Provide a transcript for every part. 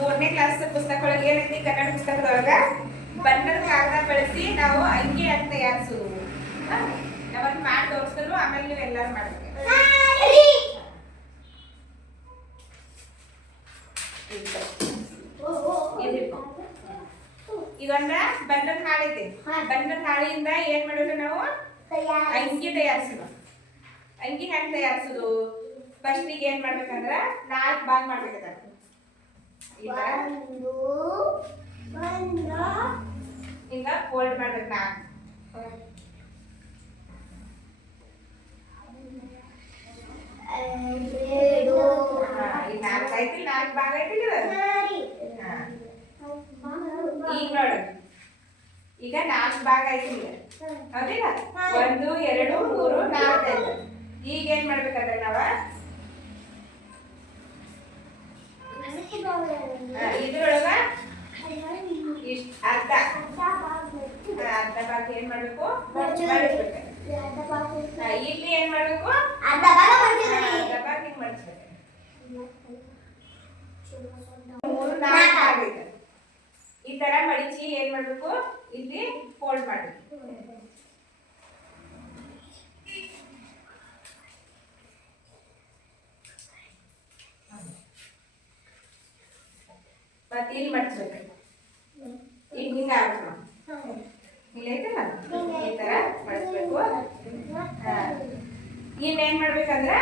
ಮೂರನೇ ಕ್ಲಾಸ್ ಪುಸ್ತಕ ಒಳಗೆ ಏನೈತಿ ಕನ್ನಡ ಪುಸ್ತಕದೊಳಗ? ಬಣ್ಣದ ಕಾಗದ ಬಳಸಿ ನಾವು ಅಂಗಿ ಅಂತ ತಯಾರಿಸೋದು. ನಾವೊಂದು ಮಾಡಿ ತೋರಿಸಿದ್ರು, ಆಮೇಲೆ ನೀವು ಎಲ್ಲರೂ ಮಾಡ್ಬೇಕು. ಈಗೊಂದ ಬಣ್ಣದ ಹಾಳೈತಿ ಬಣ್ಣದ ಹಾಳಿಯಿಂದ ಏನ್ ಮಾಡೋದು ನಾವು? ಅಂಗಿ ತಯಾರಿಸೋದು. ಅಂಗಿ ಹೆಂಗ್ ತಯಾರಿಸೋದು? ಫಸ್ಟಿಗೆ ಏನ್ ಮಾಡ್ಬೇಕಂದ್ರ ನಾಲ್ಕು ಭಾಗ ಮಾಡ್ಬೇಕದ ಈ ತರ ಹಿಂಗ ಫೋಲ್ಡ್ ಮಾಡ್ಬೇಕು ನಾಲ್ಕು ಐತಿ ನಾಲ್ಕು ಭಾಗ ಐತಿ. ಈಗ ನೋಡು. ಈಗ ನಾಲ್ಕು ಭಾಗ ಐತಿ ಈಗ ಒಂದು, ಎರಡು, ಮೂರು, ನಾಲ್ಕು ಈಗ ಏನ್ ಮಾಡ್ಬೇಕಂದ್ರೆ ನಾವ? ಅರ್ಧ ಭಾಗ ಏನ್ ಮಾಡ್ಬೇಕು? ಇಲ್ಲಿ ಏನ್ ಮಾಡ್ಬೇಕು? ಆ, ಅರ್ಧ ಭಾಗ ಹಿಂಗ್ ಮಡಿಸ್ಬೇಕು. ಮೂರು ನಾಲ್ಕು ಭಾಗ ಈ ತರ ಮಡಿಚಿ ಏನ್ ಮಾಡ್ಬೇಕು? ಇಲ್ಲಿ ಫೋಲ್ಡ್ ಮಾಡಿ ಮತ್ತೆ ಇಲ್ಲಿ ಮಡಿಸ್ಬೇಕು ಈಗ ಹಿಂಗ ಆಗ್ಬೇಕು. ಇಲ್ಲಿ ಐತಲ್ಲ ಈ ತರ ಮಡಿಸ್ಬೇಕು ಹಾ. ಇನ್ನೇನ್ ಮಾಡ್ಬೇಕಂದ್ರ?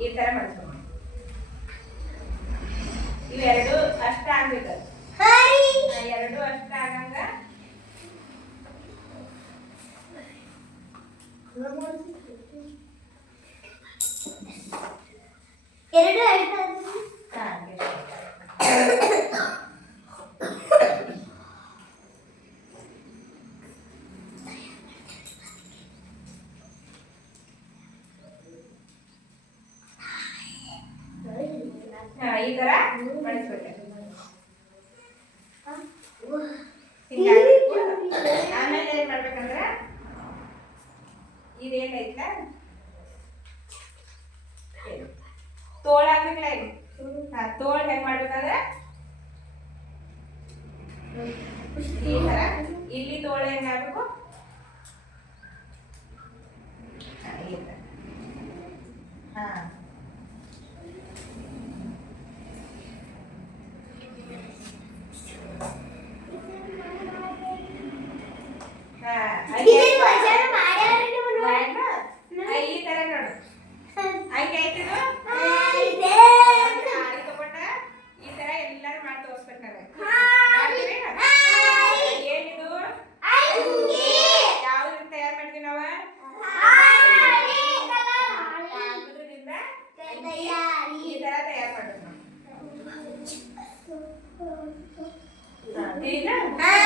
ಈ- ತರ ಮಾಡ್ಕೊಂಡು ಇವೆರಡು ಅಷ್ಟ ಆಗ್ಬೇಕು. ಆ, ಎರಡು ಅಷ್ಟ ಆಗಂಗ ಎರಡು ಎರಡು ಹಾ, ಹಾಗೆ. ಹಾ, ಈ ತರ ಮಡಿಸ್ಬೇಕು ಹಿಂಗಾಗ್ಬೇಕು. ಆಮೇಲೆ ಏನ್ ಮಾಡ್ಬೇಕಂದ್ರ ಇದೇನೈತ? ತೋಳ ಆಗ್ಬೇಕಲ್ಲ ಇದು? ತೋಳ್ ಹೆಂಗ್ ಮಾಡ್ಬೇಕಂದ್ರೆ? ಈ ತರ. ಇಲ್ಲಿ ತೋಳ ಹೆಂಗಾಗ್ಬೇಕು ಆಗ್ಬೇಕು? ಹಾ ಹಾಗೆ ಇದನ್ನ ವಚನ ಮಾಡ್ಯಾರ್ರಿ ನೀವು? ಮಾಡ್ನಾ? ಹಾ, ಈ ತರ ನೋಡು ಹಂಗೆ ಆಯ್ತಿದು ಇದೆ. ಸಾರಿ ತಗೊಂಡ ಈ ತರ ಎಲ್ಲಾರು ಮಾಡಿ ತೋರಿಸ್ಬೇಕು ನನಗೆ ಹಾ. ಮಾಡ್ತೀರಿ? ಹಾಯ್. ಏನಿದು ಅಂಗಿ. ಯಾವ್ದ್ರಿಂದ ತಯಾರು ಮಾಡಿದ್ವಿ ನಾವ ಹಾಯ್. ಕಲರ್. ಕಾಗದದಿಂದ ತಯಾರಿ. ಈ